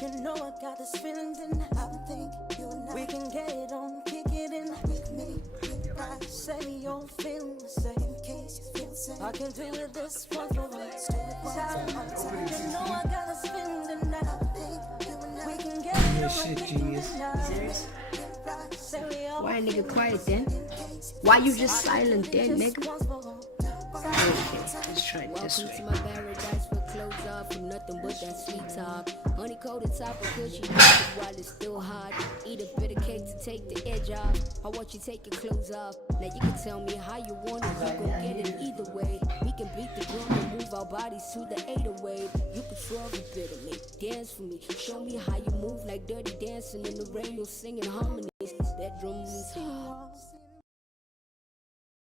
You know I got this feeling and I think you and I, we can get it on, kick it in. I say you don't feel the same case, you feel the same. I can do with this one for once. You know I got this feeling and I think you and I, we can get it on, shit, kick Genius. Serious? Why a nigga quiet then? Why you just silent then, nigga? Okay, let's try it this way. Welcome to my paradise for clothes off for nothing but that sweet talk. Honey coated top of cushy while it's still hot. Eat a bit of cake to take the edge off. I want you take your clothes off. Now you can tell me how you want it. You gon' get it either way. We can beat the drum and move our bodies to the 808. You can swerve a bit of me, dance for me. Show me how you move like dirty dancing in the radio, singing harmonies. Bedrooms.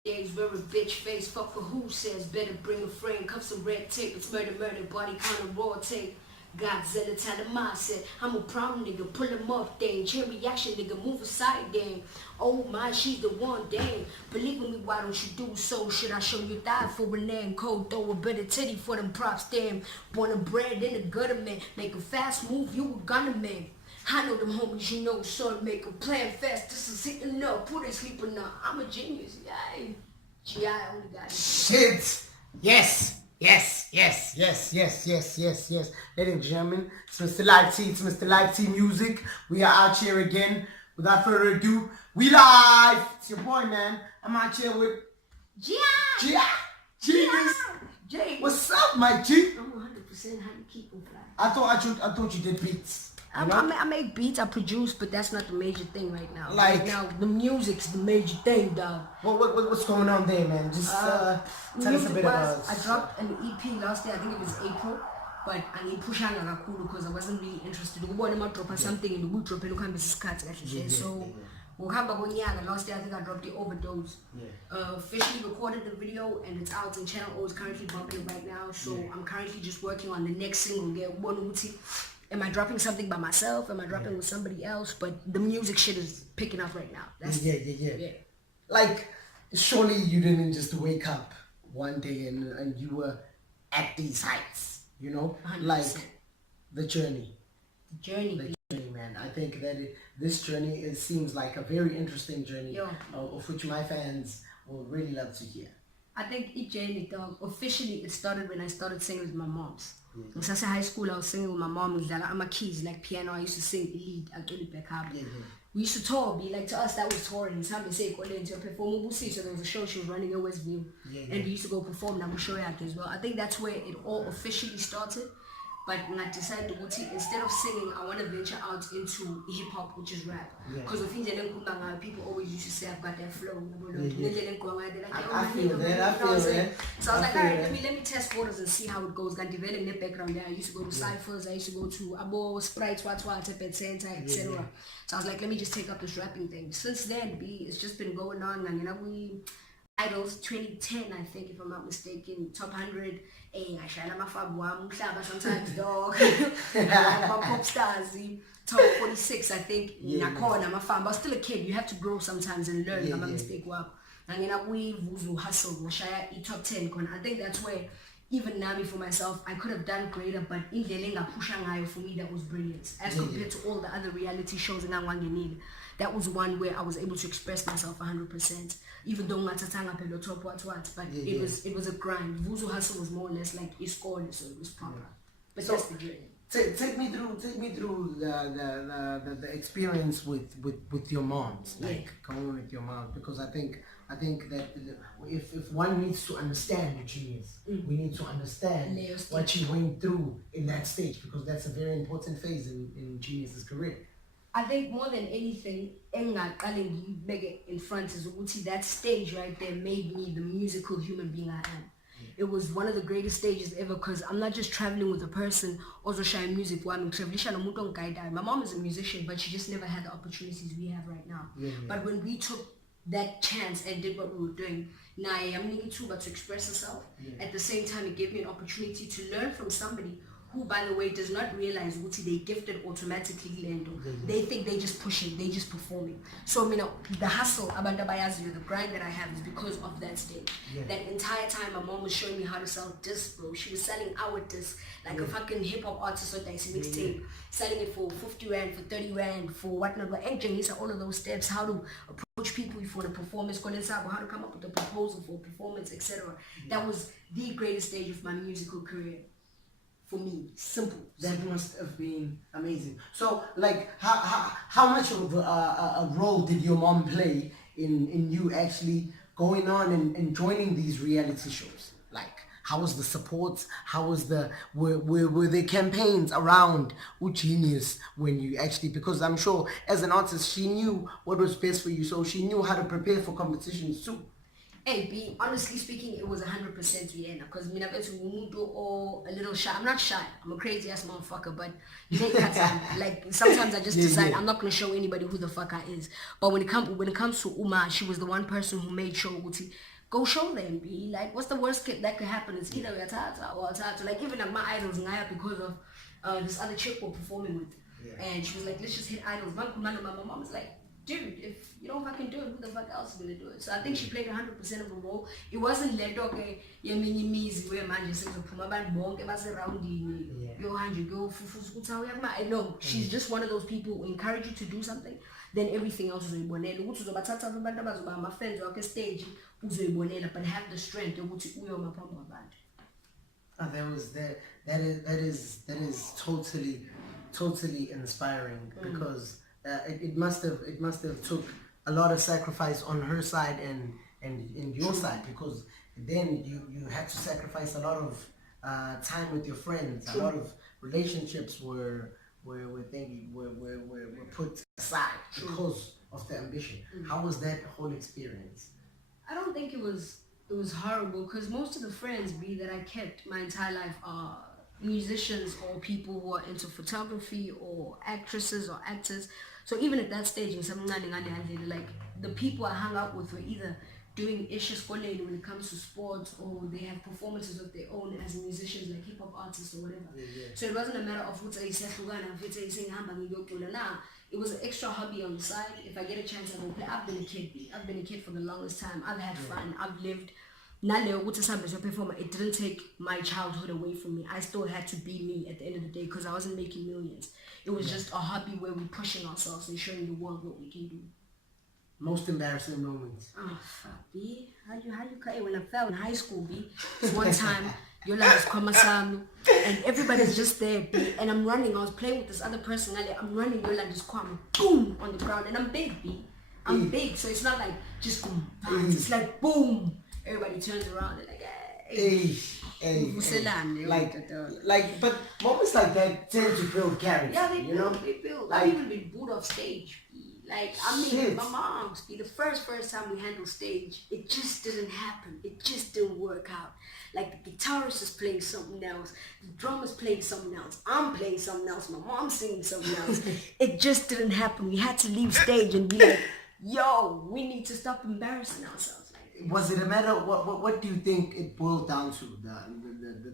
Days wear a bitch face, fuck for who says better bring a friend, cuff some red tape, it's murder, body kind of raw tape. Godzilla tell the mindset, I'm a problem nigga, pull him up, dang, chain reaction nigga, move aside, dang. Oh my, she's the one, dang. Believe in me, why don't you do so? Should I show you that for a name code? Throw a bit of titty for them props, damn. Born and bred in the gutter, man. Make a fast move, you a gunner, man. I know them homies, you know, so make a plan fast. This is sitting up, put it sleeping up. I'm a genius, yay. GI only got it. Shit! Yes! Yes, yes, yes, yes, yes, yes, yes. Ladies and gentlemen, it's Mr. LiveT, it's Mr. LiveT Music. We are out here again. Without further ado, we live! It's your boy, man. I'm out here with GI! Genius! Jay! What's up, my G? I'm 100% how you keep them fly. I thought you did beats. I make beats, I produce, but that's not the major thing right now. Like, right now, the music's the major thing, dog. What's going on there, man? Just tell us a bit about it. I dropped an EP last year, I think it was April, but I need pushing because I wasn't really interested. I want to drop something in the wood drop and so last year I think I dropped the Overdose. Officially recorded the video and it's out in Channel O. It's currently bumping it right now, so I'm currently just working on the next single. Get one. Am I dropping something by myself? Am I dropping with somebody else? But the music shit is picking up right now. That's yeah. Like, surely you didn't just wake up one day and you were at these heights, you know? 100%. Like, the journey. The journey, man. I think that this journey, seems like a very interesting journey, of which my fans will really love to hear. I think each journey, dog, officially it started when I started singing with my moms. When I was in high school, I was singing with my mom. I'm a keys, like piano. I used to sing lead. I told it back up. We used to tour. Like to us, that was touring. Some say to perform. So there was a show she was running in Westview, and we used to go perform. And we show act as well. I think that's where it all officially started. But when I decided to instead of singing, I want to venture out into hip hop, which is rap. Because of people always used to say I've got that flow. I feel that. So I was like, alright, let me test waters and see how it goes. Got developed that background there. I used to go to ciphers. I used to go to Abo, Sprites, Pet Center, etc. So I was like, let me just take up this rapping thing. Since then, it's just been going on, and we Idols 2010, I think, if I'm not mistaken, top 100. I shine my sometimes dog. Pop stars, top 46, I think. I'm but still a kid. You have to grow sometimes and learn. I'm a mistake. And we hustle, top 10. I think that's where, even now for myself, I could have done greater, but in the for me, that was brilliant. As compared to all the other reality shows in Awangeni. That was one where I was able to express myself 100%, even though Ngatatanga top what, but it was a grind. Vuzu hustle was more or less like Iskol, so it was proper. But so that's the journey. Take me through the experience with your moms, like going with your mom, because I think that if one needs to understand your genius, we need to understand what she went through in that stage, because that's a very important phase in Genius's career. I think more than anything, in front is that stage right there made me the musical human being I am. It was one of the greatest stages ever, because I'm not just traveling with a person, also sharing music. My mom is a musician, but she just never had the opportunities we have right now. But when we took that chance and did what we were doing, now I am needing to express herself. At the same time, it gave me an opportunity to learn from somebody who, by the way, does not realize what they gifted automatically lendo. They think they just pushing, they just performing. So the hustle, abantu abayaziyo, the grind that I have is because of that stage. That entire time my mom was showing me how to sell discs, bro. She was selling our discs like a fucking hip-hop artist or dicey mixtape, selling it for 50 rand, for 30 rand, for whatnot. But all of those steps, how to approach people for the performance, how to come up with a proposal for performance, etc. That was the greatest stage of my musical career. For me, simple. That must have been amazing. So, like, how much of a role did your mom play in you actually going on and joining these reality shows? Like, how was the support? How was were there campaigns around Genius when you actually, because I'm sure as an artist she knew what was best for you, so she knew how to prepare for competitions too. Hey, B, honestly speaking, it was 100% Vienna, because me or a little shy. I'm not shy. I'm a crazy ass motherfucker, but like sometimes I just decide I'm not gonna show anybody who the fuck I is. But when it comes to Uma, she was the one person who made sure go show them, B. Like, what's the worst that could happen? It's either a Tata or a Tata. Like, even like my idols Naya because of this other chick we're performing with, and she was like, let's just hit idols. My mom was like, dude, if you don't fucking do it, who the fuck else is gonna do it? So I think she played 100% of a role. It wasn't let okay, where man just says no, she's just one of those people who encourage you to do something, then everything else is my friends on stage, but have the strength that is totally inspiring, because it must have took a lot of sacrifice on her side and your side, because then you had to sacrifice a lot of time with your friends. A lot of relationships were put aside because of the ambition. How was that whole experience? I don't think it was horrible, because most of the friends that I kept my entire life are musicians or people who are into photography or actresses or actors. So even at that stage, like the people I hung out with were either doing issues when it comes to sports, or they have performances of their own as musicians, like hip hop artists or whatever. So it wasn't a matter of it was an extra hobby on the side. If I get a chance, I will play. I've been a kid for the longest time. I've had fun. I've lived. It didn't take my childhood away from me. I still had to be me at the end of the day, because I wasn't making millions. It was just a hobby where we're pushing ourselves and showing the world what we can do. Most embarrassing moments. Oh fuck, B. How you cry when I fell in high school, B? One time, you're like and everybody's just there, B. And I'm running. I was playing with this other person earlier. I'm running. You're like just boom on the ground, and I'm big, B. I'm big, so it's not like just boom. It's like boom. Everybody turns around and like, hey. Like, but moments like that tend to build character. Yeah, they build. Like, I've even been booed off stage. Like, I mean, my mom's the first time we handled stage, it just didn't happen. It just didn't work out. Like, the guitarist is playing something else, the drummer's playing something else, I'm playing something else, my mom's singing something else. It just didn't happen. We had to leave stage and be like, yo, we need to stop embarrassing ourselves. Was it a matter of what do you think it boiled down to?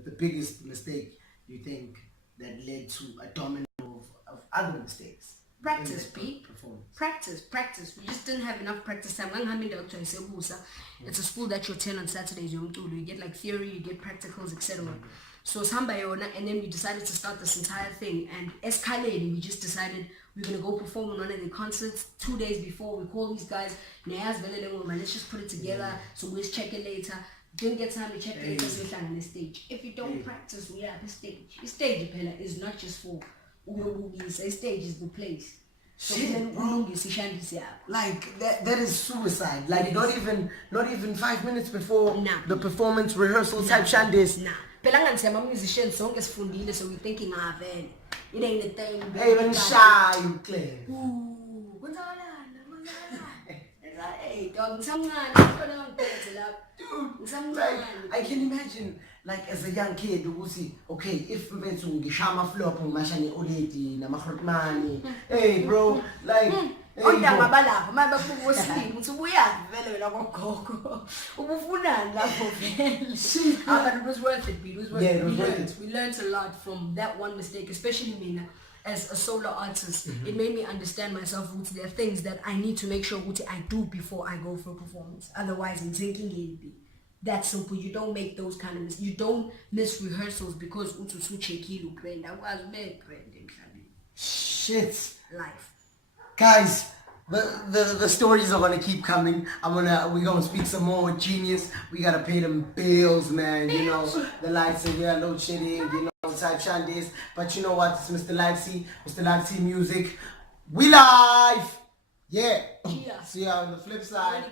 The biggest mistake you think that led to a domino of other mistakes? Practice, B. Practice. We just didn't have enough practice time. It's a school that you attend on Saturdays. You get like theory, you get practicals, etc. So and then we decided to start this entire thing, and escalating, we just decided we're gonna go perform on one of the concerts 2 days before. We call these guys, let's just put it together, so we'll check it later. Didn't get time to check it later, so we're on the stage. If you don't practice, we have the stage. The stage is not just for the stage is the place. So like that is suicide. Like not even 5 minutes before the performance rehearsal type shandis. Phela musicians sonke sifundile, so we thinking vele it ain't a thing. Hey, even shy you claim. Dude, like, I can imagine, like, as a young kid, you will see, okay, if we shama flop on mashani oledi na mahrotmani, hey bro, like Ontanga balapha manje bakubuka wesibili ukuthi ubuyazi vele wena kogogo ubufunani lapho vele but it was worth it, it was worth it. We learned a lot from that one mistake, especially me as a solo artist. It made me understand myself. There are things that I need to make sure I do before I go for a performance, otherwise I'm thinking it'll be that simple. You don't make those kind of mistakes. You don't miss rehearsals because utu checky look grand. I was mad grand. Shit. Life. Guys, the stories are gonna keep coming. We're gonna speak some more with Genius. We gotta pay them bills, man. You know, the lights are here, load shedding, you know, type shandies. But you know what? It's Mr. LiveT Music. We live! Yeah. See you on the flip side.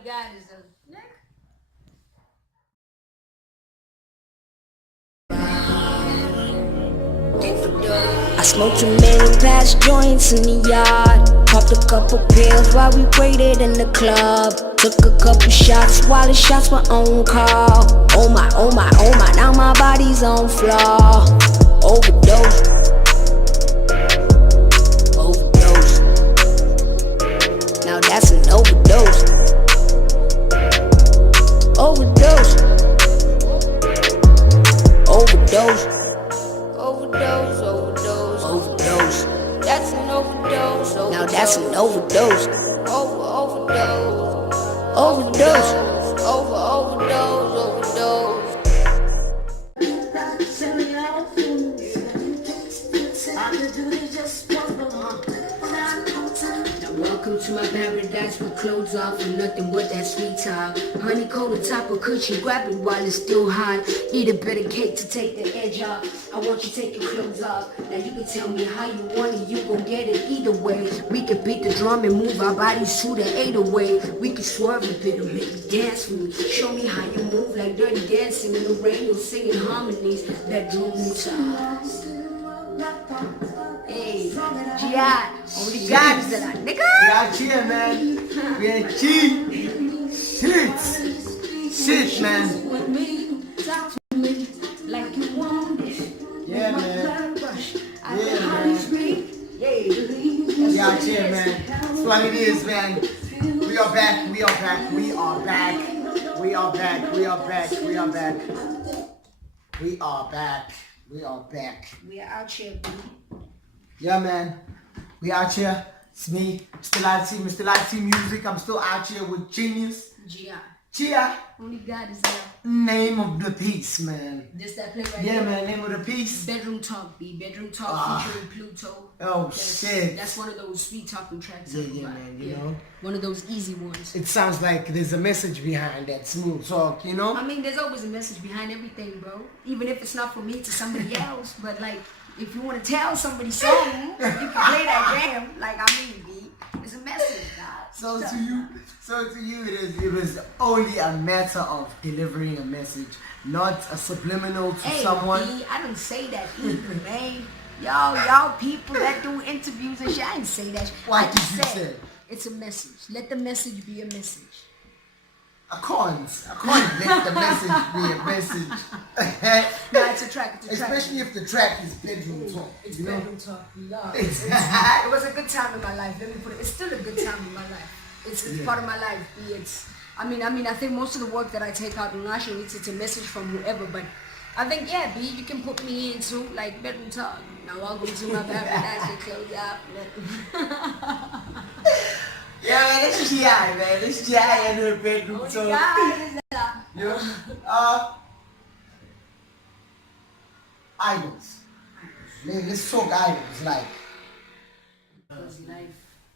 I smoked too many past joints in the yard. Popped a couple pills while we waited in the club. Took a couple shots while the shots were on call. Oh my, oh my, oh my, now my body's on floor. Overdose. Overdose. Now that's an overdose. Overdose. Overdose. Overdose, overdose, overdose. That's an overdose. Now that's an overdose. Overdose. Overdose. Overdose, overdose. Welcome to my paradise with clothes off and nothing but that sweet talk. Honey coat on top of cushion, grab it while it's still hot. Eat a bit of cake to take the edge off. I want you to take your clothes off. Now you can tell me how you want it, you gon' get it either way. We can beat the drum and move our bodies to the 808. We can swerve a bit and make you dance with me. Show me how you move like Dirty Dancing in the radio, singing harmonies. Bedroom talk. Hey, G.I. Only God is that nigga. We out here, man. We ain't cheap. Shit, man. Like you want it. Yeah, man. Yeah, man. We out here, man. That's what it is, man. We are back. We are back. We are back. We are back. We are back. We are back. We are back. We are back. We are out here, B. Yeah, man. We out here. It's me, Mr. LiveT Music. I'm still out here with Genius. Gia. Only God is there. Name of the piece, man. This that play right Yeah, here. man. Name of the piece. Bedroom Talk, B. Bedroom Talk featuring Pluto. Oh, shit. That's one of those sweet talking tracks. Yeah, man. You know. One of those easy ones. It sounds like there's a message behind that smooth talk, you know? I mean, there's always a message behind everything, bro. Even if it's not for me, to somebody else. But like, if you want to tell somebody something, you can play that jam. Like, I mean, B. It's a message, God. So to you, it was only a matter of delivering a message, not a subliminal to someone. B, I didn't say that either, man. Y'all people that do interviews and shit, I didn't say that. What did you say? It's a message. Let the message be a message. I can't let the message be a message. No, it's a track. Especially if the track is bedroom talk. It's you know? bedroom talk. Love. It was a good time in my life. Let me put it. It's still a good time in my life. It's part of my life. I mean, I think most of the work that I take out in Russia, it's a message from whoever. But I think, yeah, B, you can put me into like bedroom talk. Now welcome to my paradise and close up. Yeah, man, it's GI, man. It's GI in her bedroom talk. You know? Idols. Let's talk idols, like.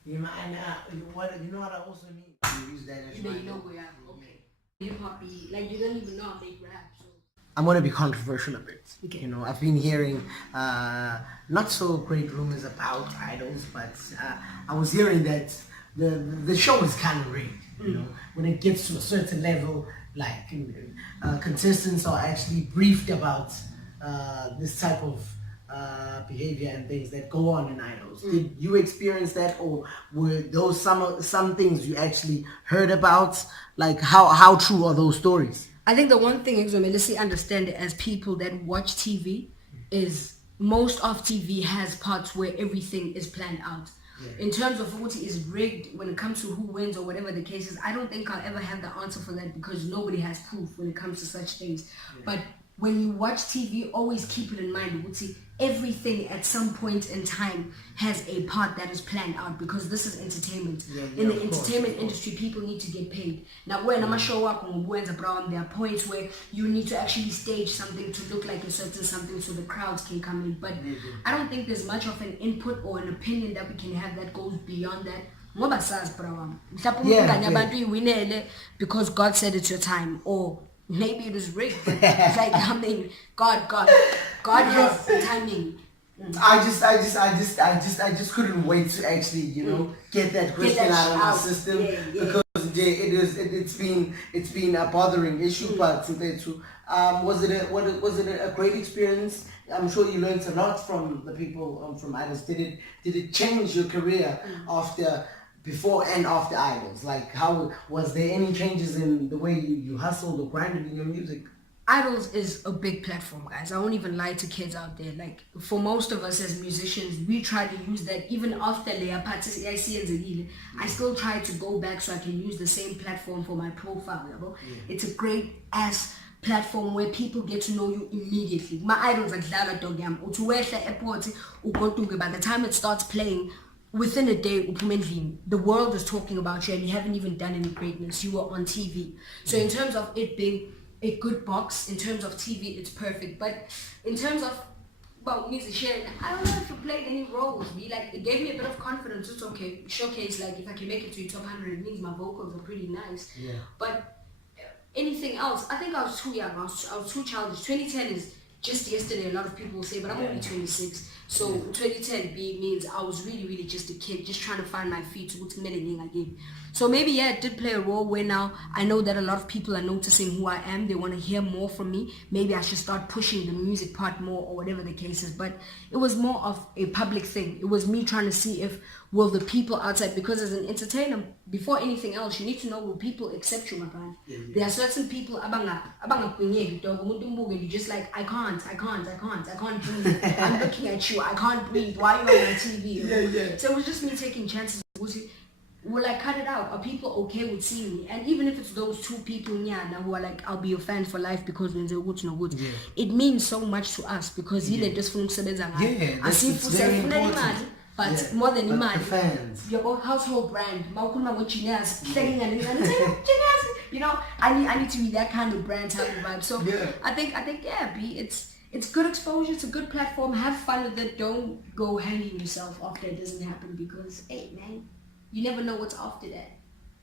You know what I also need to use that as You know where I'm okay. Hip hop, like you don't even know I make rap. So. I'm gonna be controversial a bit. Okay. You know, I've been hearing not so great rumors about idols, but I was hearing that the show is kind of rigged. You know, when it gets to a certain level, like contestants are actually briefed about this type of behavior and things that go on in idols. Did you experience that, or were those some things you actually heard about? Like how true are those stories? I think the one thing is, let's say understand it as people that watch TV is most of TV has parts where everything is planned out. In terms of what is rigged when it comes to who wins or whatever the case is, I don't think I'll ever have the answer for that because nobody has proof when it comes to such things. But when you watch TV, always keep it in mind. Everything at some point in time has a part that is planned out because this is entertainment. In the entertainment industry, people need to get paid. Now, when I'm show up on Brown, there are points where you need to actually stage something to look like a certain something so the crowds can come in. But I don't think there's much of an input or an opinion that we can have that goes beyond that. Because God said it's your time, or maybe it was rigged, but it's like, I mean, God has timing. I just couldn't wait to actually, get that question out of my system because it's been a bothering issue. But was it a great experience? I'm sure you learned a lot from the people from Idols. Did it change your career before and after Idols? Like, how was there any changes in the way you hustled or grinded in your music? Idols is a big platform, guys. I won't even lie to kids out there. Like, for most of us as musicians, we try to use that even after I still try to go back so I can use the same platform for my profile. It's a great ass platform where people get to know you immediately. My Idols like by the time it starts playing, within a day, the world is talking about you and you haven't even done any greatness. You were on TV. So in terms of it being a good box, in terms of TV, it's perfect. But in terms of musician, I don't know if it played any roles. It gave me a bit of confidence. It's okay. Showcase, like, if I can make it to top 100, it means my vocals are pretty nice. But anything else, I think I was too young. I was too childish. 2010 is just yesterday, a lot of people will say, but I'm only 26. So 2010 means I was really, really just a kid, just trying to find my feet to what's meaning I gave. So maybe, it did play a role where now I know that a lot of people are noticing who I am. They want to hear more from me. Maybe I should start pushing the music part more or whatever the case is. But it was more of a public thing. It was me trying to see if, will the people outside, because as an entertainer, before anything else, you need to know, will people accept you, my brand? There are certain people, you're just like, I can't breathe. I'm looking at you, I can't breathe. Why are you on my TV? So it was just me taking chances. Will I cut it out? Are people okay with seeing me? And even if it's those two people who are like, I'll be your fan for life because when they're good, no good. It means so much to us because just from very important. But more than the fans. Your household brand. I need to be that kind of brand type of vibe. So I think it's good exposure, it's a good platform. Have fun with it. Don't go hanging yourself after it doesn't happen because, hey man, you never know what's after that.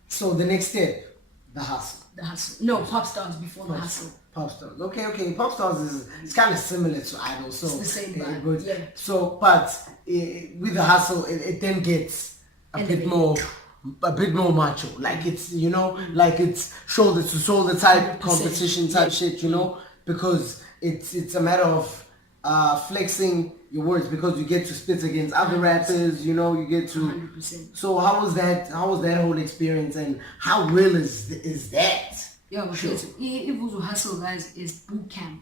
So the next step, the hustle. The hustle. No, pop stars before the hustle. Pop stars. Okay. Pop stars is kind of similar to Idol. So it's the same vibe. So, but with the hustle, it then gets a bit more macho. Like it's like it's shoulder to shoulder type competition type shit. Because it's a matter of flexing your words because you get to spit against other rappers. You get to. 100%. So how was that whole experience and how real is that? Ivuzu Hustle, guys, is boot camp.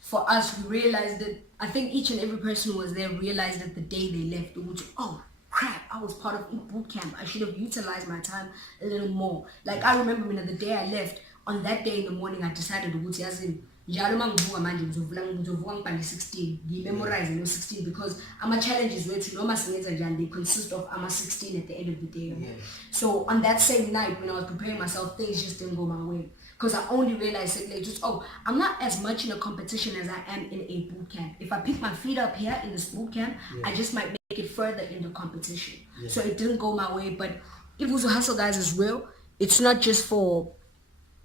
For us, we realized that, I think each and every person who was there realized that the day they left, oh crap, I was part of boot camp. I should have utilized my time a little more. Like, I remember when the day I left, on that day in the morning, I decided to ngizovula 16 ngimemorize 16 because ama-challenges wethu noma singenza njani, they consist of ama-16 at the end of the day. So on that same night when I was preparing myself, things just didn't go my way because I only realized I'm not as much in a competition as I am in a boot camp. If I pick my feet up here in this boot camp, I just might make it further in the competition. So it didn't go my way. But Ivuzu Hustle, guys, is real. It's not just for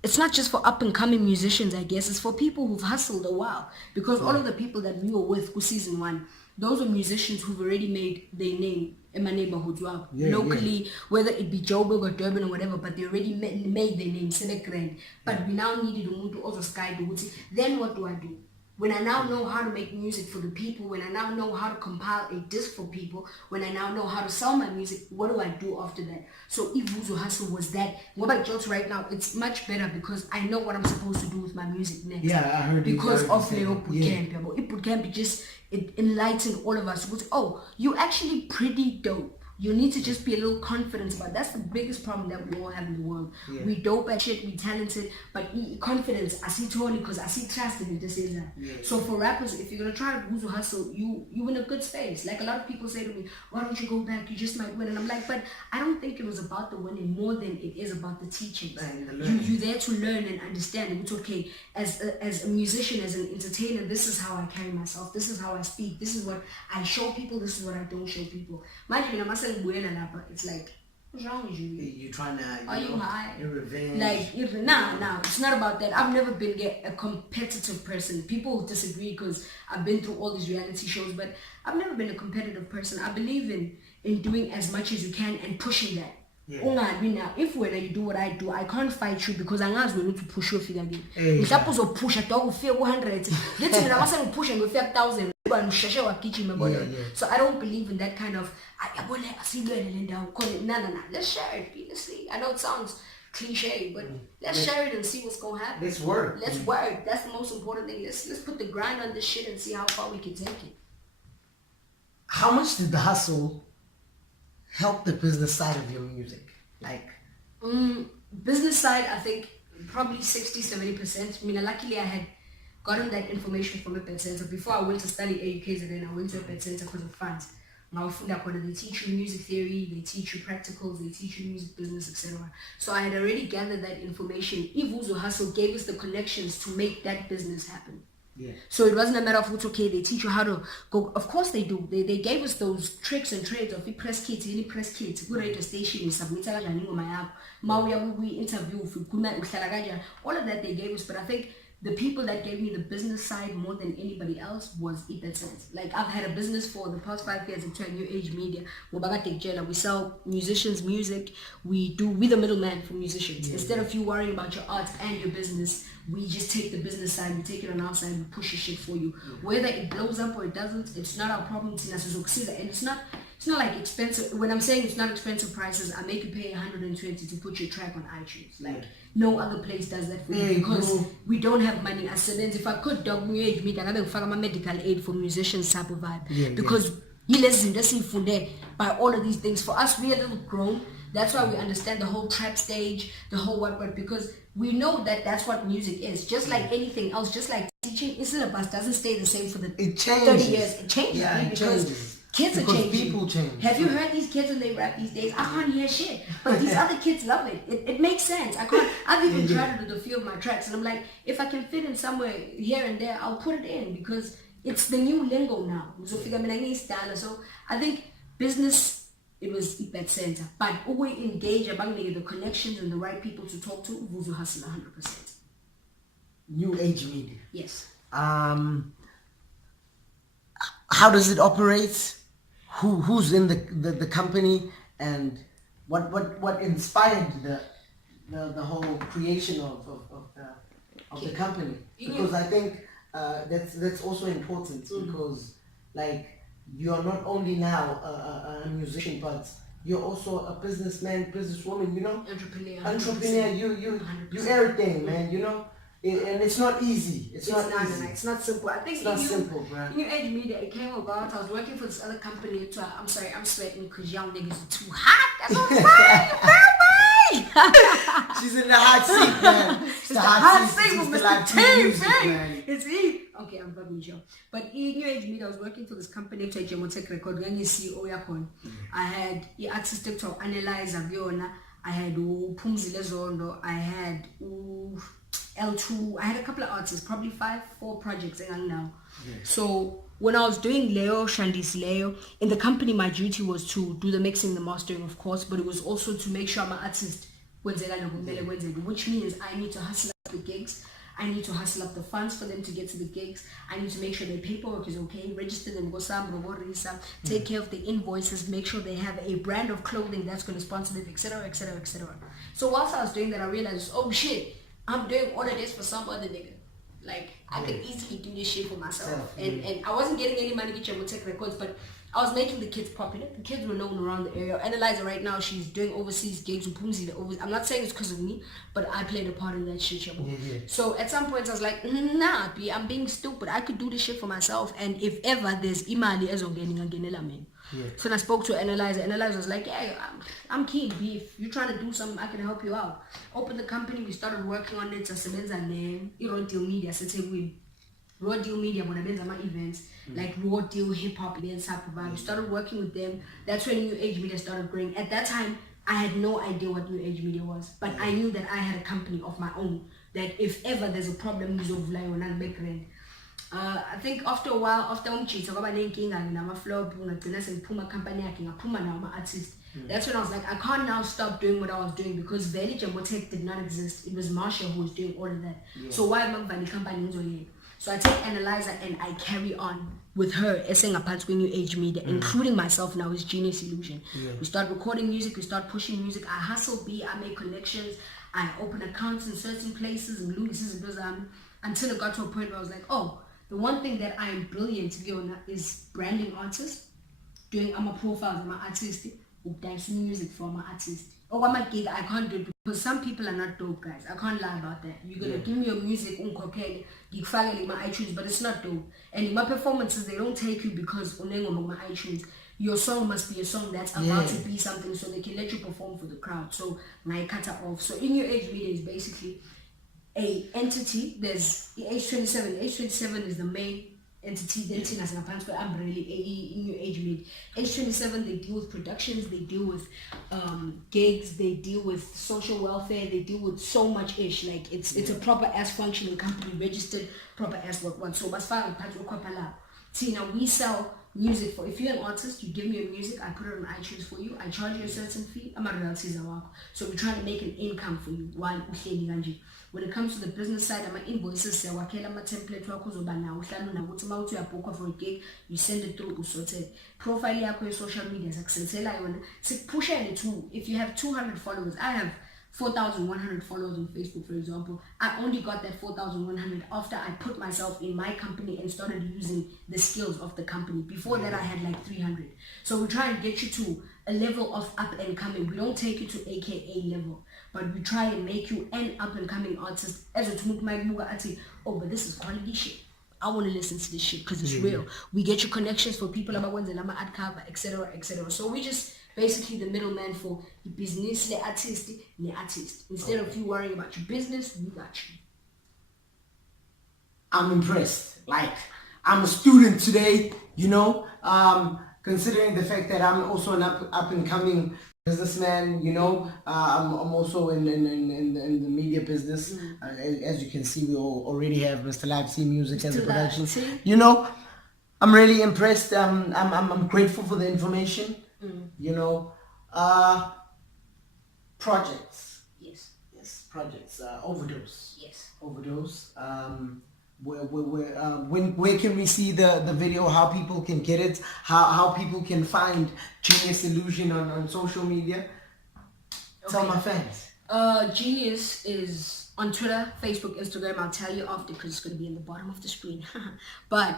up-and-coming musicians, I guess. It's for people who've hustled a while. Because all of the people that we were with season 1, those are musicians who've already made their name in my neighborhood locally, whether it be Joburg or Durban or whatever, but they already made their name, Grand. But we now needed to also sky. Then what do I do? When I now know how to make music for the people, when I now know how to compile a disc for people, when I now know how to sell my music, what do I do after that? So Ivuzu Hustle was that. What about jokes right now? It's much better because I know what I'm supposed to do with my music next. Yeah, I heard because of Leo Bootcamp. Bootcamp just it enlightened all of us. Oh, you actually pretty dope. You need to just be a little confident about it. That's the biggest problem that we all have in the world. We dope at shit, we talented, but confidence, I see Tony because I see trust in it. This is that. So for rappers, if you're gonna try to hustle, you in a good space. Like a lot of people say to me, why don't you go back? You just might win. And I'm like, but I don't think it was about the winning more than it is about the teaching. You're there to learn and understand. And it's okay. As a musician, as an entertainer, this is how I carry myself. This is how I speak. This is what I show people. This is what I don't show people. It's like, what's wrong with you? You're trying to, are you high? Your revenge. Like, nah, it's not about that. I've never been a competitive person. People disagree because I've been through all these reality shows, but I've never been a competitive person. I believe in doing as much as you can and pushing that. If when you do what I do, I can't fight you because I'm not going to push you figure again. If I push at all, feel 100. Let's say I'm saying push and go 1,000. So I don't believe in that kind of no. Let's share it. Let's see. I know it sounds cliche, but let's share it and see what's gonna happen. Let's work. That's the most important thing. Let's put the grind on this shit and see how far we can take it. How much did the hustle help the business side of your music? Like business side, I think probably 60-70%. I mean, luckily I had gotten that information from a pet center before I went to study AUKs, and then I went to a pet center because of funds. Now they teach you music theory, they teach you practicals, they teach you music business, etc. So I had already gathered that information. Ivuzo Hustle gave us the connections to make that business happen. So it wasn't a matter of okay, they teach you how to go. Of course they do. They gave us those tricks and trades of press kits, any press kits, good radio station, submit we interview, all of that they gave us. But I think the people that gave me the business side more than anybody else was Sense. Like I've had a business for the past 5 years into a new age media. We sell musicians music. We're the middleman for musicians. Instead of you worrying about your art and your business, we just take the business side, we take it on our side, we push your shit for you. Whether it blows up or it doesn't, it's not our problem. And it's not like expensive. When I'm saying it's not expensive prices, I make you pay 120 to put your track on iTunes. Like no other place does that for you because we don't have money. I said, if I could dog me age meet, I have my medical aid for musicians type of vibe. Because you listen by all of these things. For us, we are a little grown. That's why we understand the whole trap stage, the whole what, because we know that that's what music is. Just like anything else, just like teaching, syllabus doesn't stay the same for the 30 years. It changes. Because kids are changing. People change. Have you heard these kids when they rap these days? I can't hear shit. But these other kids love it. It makes sense. I've even tried to do a few of my tracks, and I'm like, if I can fit in somewhere here and there, I'll put it in because it's the new lingo now. So I think business, it was Ipet Center. But we engage about the connections and the right people to talk to, Vuzu Hustle 100%. New age media. Yes. How does it operate? Who's in the company, and what inspired the whole creation of the company? Because I think that's also important because like you are not only now a musician, but you're also a businessman, businesswoman, entrepreneur. You everything, man. And it's not easy. It's not easy. It's not simple. I think it's not simple, bro. New age media, it came about. I was working for this other company. I'm sorry, I'm sweating because young niggas are too hot. That's what I'm saying. She's in the hot seat, man. It's the hot seat with Mr. T, man. It's E. Okay, I'm bugging you. But New age media, I was working for this company to Tech Record. When you see Oyakon, I had the artistic to analyze Aviona. I had Pumzi Lezondo. I had L2. I had a couple of artists, probably 4 projects now. So when I was doing Leo, Shandi's Leo, in the company, my duty was to do the mixing, the mastering, of course, but it was also to make sure I'm an artist, which means I need to hustle up the gigs. I need to hustle up the funds for them to get to the gigs. I need to make sure their paperwork is okay, register them, take care of the invoices, make sure they have a brand of clothing that's going to sponsor them, etc., etc., etc. So whilst I was doing that, I realized, oh shit, I'm doing all of this for some other nigga. Like, I could easily do this shit for myself. And I wasn't getting any money to get Tech Records, but I was making the kids popular. The kids were known around the area. Analyzer right now, she's doing overseas gigs with Pumzi. I'm not saying it's because of me, but I played a part in that shit. So at some point I was like, nah, B, I'm being stupid. I could do this shit for myself. And if ever there's imali man. So when I spoke to Analyzer was like, yeah, I'm keen, B. If you're trying to do something, I can help you out. Opened the company, we started working on it. Raw Deal Media, Raw Deal Media, when I did my events, like Raw Deal Hip Hop events, we started working with them. That's when New Age Media started growing. At that time, I had no idea what New Age Media was, but I knew that I had a company of my own, that if ever there's a problem, I think after a while, after artist. That's when I was like, I can't now stop doing what I was doing because Valley Tech did not exist. It was Marsha who was doing all of that. So why am I company? So I take Analyzer and I carry on with her essaying apart New Age Media, including myself now is GenuisIllusion. We start recording music, we start pushing music. I hustle B, I make connections, I open accounts in certain places and until it got to a point where I was like, oh, the one thing that I am brilliant is branding artists, doing my profiles of my artists, dancing music for my artists. Oh, I'm a gig, I can't do it because some people are not dope, guys. I can't lie about that. You're gonna give me your music, you file in my iTunes, but it's not dope. And in my performances, they don't take you because on my iTunes. Your song must be a song that's about to be something, so they can let you perform for the crowd. So my cut off. So in your age media is basically a entity. There's H27. H27 is the main entity. Then I'm really in your age mid. H27, they deal with productions, they deal with gigs, they deal with social welfare, they deal with so much ish. Like it's a proper ass functioning company, registered proper ass work one. So we sell music for, if you're an artist, you give me your music, I put it on iTunes for you, I charge you a certain fee, I'm a royalties. So we're trying to make an income for you while when it comes to the business side, I'm invoices, my template for a gig, you send it through profile your social media, push it too. If you have 200 followers, I have 4,100 followers on Facebook, for example. I only got that 4,100 after I put myself in my company and started using the skills of the company. Before that, I had like 300. So we try and get you to a level of up and coming. We don't take you to AKA level, but we try and make you an up and coming artist. As a oh, but this is quality shit. I want to listen to this shit because it's real. We get you connections for people about ones and ad cover, etc., etc. So we just basically the middleman for the business, the artist. Instead of you worrying about your business, we got you. I'm impressed. Like, I'm a student today, considering the fact that I'm also an up and coming businessman, I'm also in the media business. As you can see, we already have Mr. LiveT Music as a production. I'm really impressed. I'm grateful for the information. Projects. Yes, projects. Overdose. Yes. Overdose. Where can we see the video? How people can get it? How people can find GenuisIllusion on social media? Tell my fans. Genius is on Twitter, Facebook, Instagram. I'll tell you after because it's going to be in the bottom of the screen. But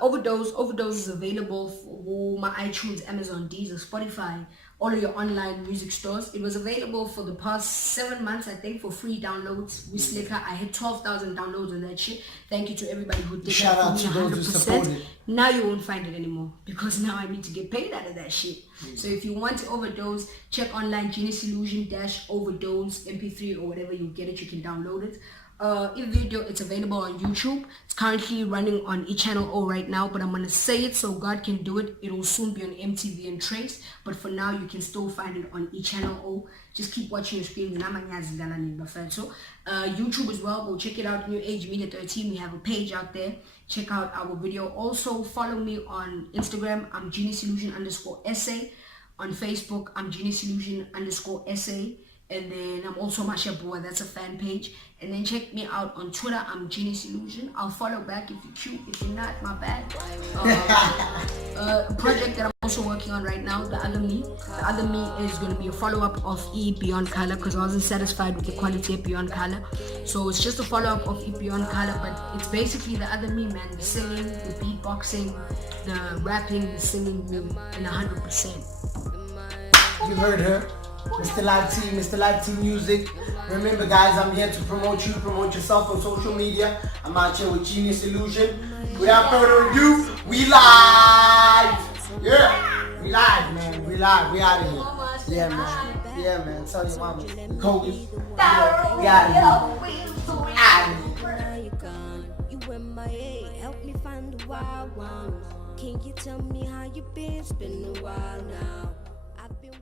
Overdose is available for my iTunes, Amazon, Deezer, Spotify, all of your online music stores. It was available for the past 7 months, I think, for free downloads. With Slicker, I had 12,000 downloads on that shit. Thank you to everybody who did Shout that out for me, to those who supported. Now you won't find it anymore because now I need to get paid out of that shit. So if you want to overdose, check online GenuisIllusion-overdose MP3 or whatever, you'll get it. You can download it. Video, it's available on YouTube. It's currently running on eChannel O right now, but I'm gonna say it so God can do it. It will soon be on MTV and Trace, but for now you can still find it on eChannel O. Just keep watching your screen. So YouTube as well, go check it out. New Age Media 13, we have a page out there. Check out our video. Also follow me on Instagram. I'm GenuisIllusion_essay. On Facebook, I'm GenuisIllusion_essay. And then I'm also Mashabua, that's a fan page. And then check me out on Twitter, I'm GenuisIllusion. I'll follow back if you're cute, if you're not, my bad. A project that I'm also working on right now, The Other Me. The Other Me is going to be a follow-up of E Beyond Color, because I wasn't satisfied with the quality of Beyond Color. So it's just a follow-up of E Beyond Color, but it's basically The Other Me, man. The singing, the beatboxing, the rapping, the singing me in 100%. You heard her. Mr. LiveT, Mr. LiveT Music. Remember guys, I'm here to promote you, promote yourself on social media. I'm out here with GenuisIllusion. Without further ado, we live! Yeah! We live, man. We live. We out of here. Yeah, man. Yeah, man. Tell your mama. Kobe. We out of here. We out of here. You in my head, help me find the wild one. Can you tell me how you been? It's been a while now. I've been